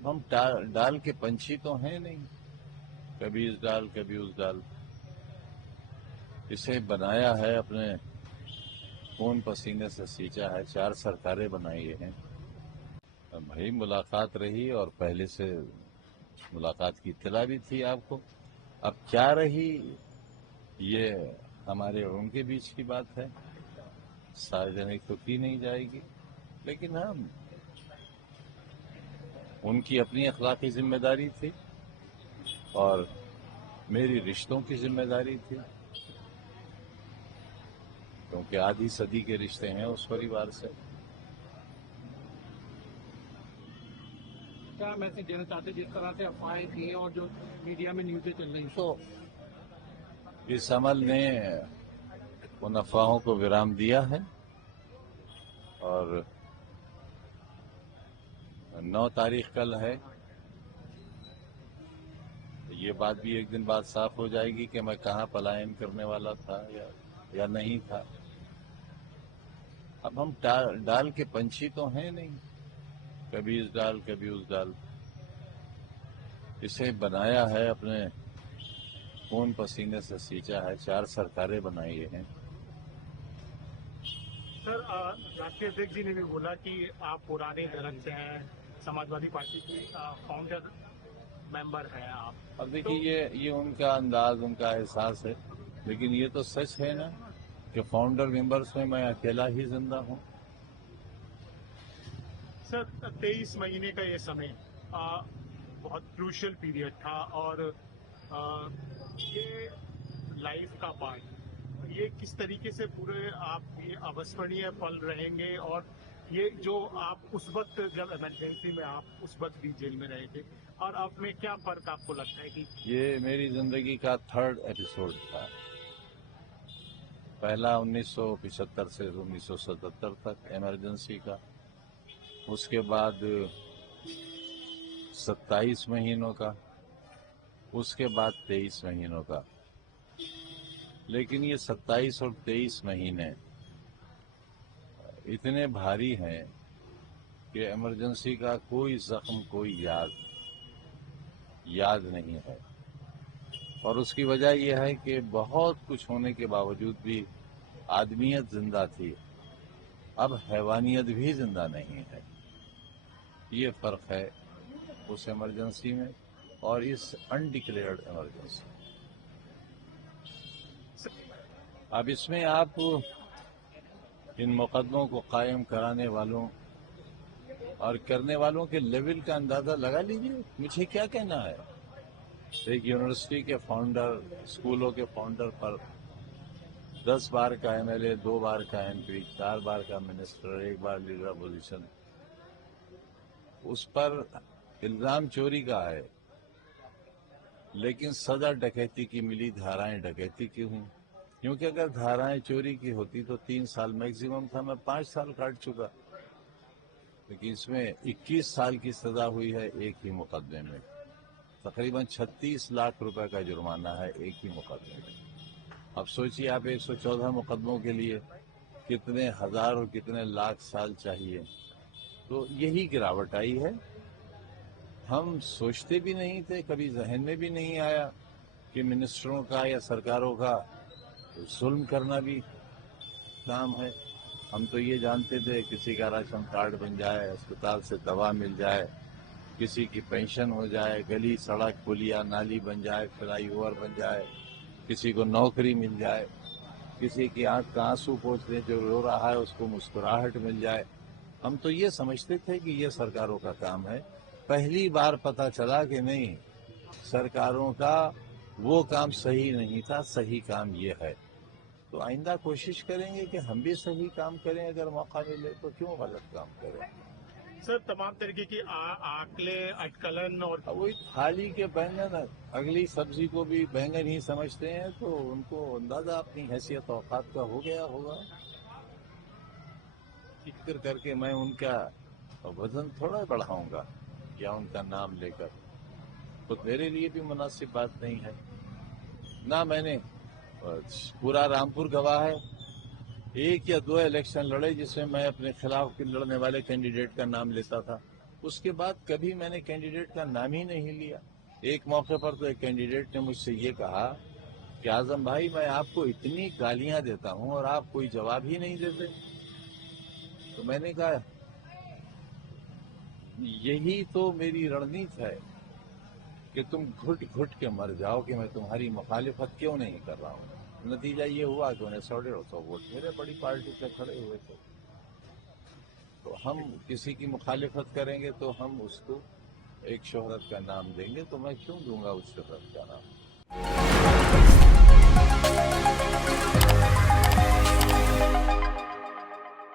اب ہم ڈال کے پنچھی تو ہیں نہیں، کبھی اس ڈال کبھی اس ڈال. اسے بنایا ہے اپنے خون پسینے سے سینچا ہے، 4 سرکاریں بنائی ہیں. بھائی ملاقات رہی اور پہلے سے ملاقات کی اطلاع بھی تھی آپ کو. اب کیا رہی یہ ہمارے اور ان کے بیچ کی بات ہے، سارجنک تو کی نہیں جائے گی. لیکن ہاں، ان کی اپنی اخلاقی ذمہ داری تھی اور میری رشتوں کی ذمہ داری تھی، کیونکہ آدھی صدی کے رشتے ہیں اس پریوار سے. کیا میسج دینا چاہتے جس طرح سے افواہیں تھی اور جو میڈیا میں نیوزیں چل رہی تو اس عمل نے ان افواہوں کو ویرام دیا ہے اور 9 تاریخ کل ہے. یہ بات بھی ایک دن بعد صاف ہو جائے گی کہ میں کہاں پلائن کرنے والا تھا یا نہیں تھا. اب ہم ڈال کے پنچھی تو ہیں نہیں، کبھی اس ڈال کبھی اس ڈال. اسے بنایا ہے اپنے خون پسینے سے سینچا ہے، 4 سرکاریں بنائی ہیں. سر راشٹریہ ادھیکش جی نے بھی بولا کہ آپ پرانے درخت سے ہیں، سماجوادی پارٹی کی فاؤنڈر ممبر ہیں آپ. اب دیکھیے یہ ان کا انداز، ان کا احساس ہے، لیکن یہ تو سچ ہے نا کہ فاؤنڈر ممبرس میں میں اکیلا ہی زندہ ہوں. سر 23 مہینے کا یہ سمے بہت کروشل پیریڈ تھا اور یہ لائف کا پارٹ، یہ کس طریقے سے پورے آپ یہ اوسمرنیہ پل رہیں گے، اور یہ جو آپ اس وقت جب ایمرجنسی میں آپ اس وقت بھی جیل میں رہے تھے، اور آپ میں کیا فرق آپ کو لگتا ہے کہ یہ میری زندگی کا 3rd ایپیسوڈ تھا. پہلا 1975 سے 1977 تک ایمرجنسی کا، اس کے بعد 27 مہینوں کا، اس کے بعد 23 مہینوں کا. لیکن یہ 27 اور 23 مہینے اتنے بھاری ہیں کہ ایمرجنسی کا کوئی زخم، کوئی یاد نہیں ہے. اور اس کی وجہ یہ ہے کہ بہت کچھ ہونے کے باوجود بھی آدمیت زندہ تھی، اب حیوانیت بھی زندہ نہیں ہے. یہ فرق ہے اس ایمرجنسی میں اور اس انڈکلیئرڈ ایمرجنسی میں. اب اس میں آپ ان مقدموں کو قائم کرانے والوں اور کرنے والوں کے لیول کا اندازہ لگا لیجیے. مجھے کیا کہنا ہے؟ ایک یونیورسٹی کے فاؤنڈر، اسکولوں کے فاؤنڈر پر 10 بار کا ایم ایل اے، 2 بار کا ایم پی، 4 بار کا منسٹر، 1 بار لیڈر اپوزیشن، اس پر الزام چوری کا ہے، لیکن سزا ڈکیتی کی ملی. دھارائیں ڈکیتی کی ہوئی، کیونکہ اگر دھارائیں چوری کی ہوتی تو 3 سال میکسیمم تھا، میں 5 سال کاٹ چکا. لیکن اس میں 21 سال کی سزا ہوئی ہے ایک ہی مقدمے میں. تقریباً 36 لاکھ روپے کا جرمانہ ہے ایک ہی مقدمے میں. اب سوچیے آپ 114 مقدموں کے لیے کتنے ہزار اور کتنے لاکھ سال چاہیے. تو یہی گراوٹ آئی ہے. ہم سوچتے بھی نہیں تھے، کبھی ذہن میں بھی نہیں آیا کہ منسٹروں کا یا سرکاروں کا ظلم کرنا بھی کام ہے. ہم تو یہ جانتے تھے کسی کا راشن کارڈ بن جائے، اسپتال سے دوا مل جائے، کسی کی پینشن ہو جائے، گلی سڑک پلیا نالی بن جائے، فلائی اوور بن جائے، کسی کو نوکری مل جائے، کسی کی آنکھ کا آنسو پوچھنے جو رو رہا ہے اس کو مسکراہٹ مل جائے. ہم تو یہ سمجھتے تھے کہ یہ سرکاروں کا کام ہے. پہلی بار پتہ چلا کہ نہیں، سرکاروں کا وہ کام صحیح نہیں تھا، صحیح کام یہ ہے. تو آئندہ کوشش کریں گے کہ ہم بھی صحیح کام کریں، اگر موقع ملے تو کیوں غلط کام کریں. سر تمام طریقے کی آکلیں، اٹکلن اور وہی تھالی کے بینگن اگلی سبزی کو بھی بینگن ہی سمجھتے ہیں، تو ان کو اندازہ اپنی حیثیت اوقات کا ہو گیا ہوگا. فکر کر کے میں ان کا وزن تھوڑا بڑھاؤں گا یا ان کا نام لے کر، تو میرے لیے بھی مناسب بات نہیں ہے. نہ میں نے پورا رامپور گواہ ہے، 1 یا 2 الیکشن لڑے جس میں میں اپنے خلاف لڑنے والے کینڈیڈیٹ کا نام لیتا تھا. اس کے بعد کبھی میں نے کینڈیڈیٹ کا نام ہی نہیں لیا. ایک موقع پر تو ایک کینڈیڈیٹ نے مجھ سے یہ کہا کہ اعظم بھائی میں آپ کو اتنی گالیاں دیتا ہوں اور آپ کوئی جواب ہی نہیں دیتے. تو میں نے کہا یہی تو میری رڑنیت ہے کہ تم گھٹ گھٹ کے مر جاؤ کہ میں تمہاری مخالفت کیوں نہیں کر رہا ہوں. نتیجہ یہ ہوا کہ انہیں 150 ووٹ میرے بڑی پارٹی سے کھڑے ہوئے تھے. تو ہم کسی کی مخالفت کریں گے تو ہم اس کو ایک شہرت کا نام دیں گے. تو میں کیوں دوں گا اس شہرت کا نام؟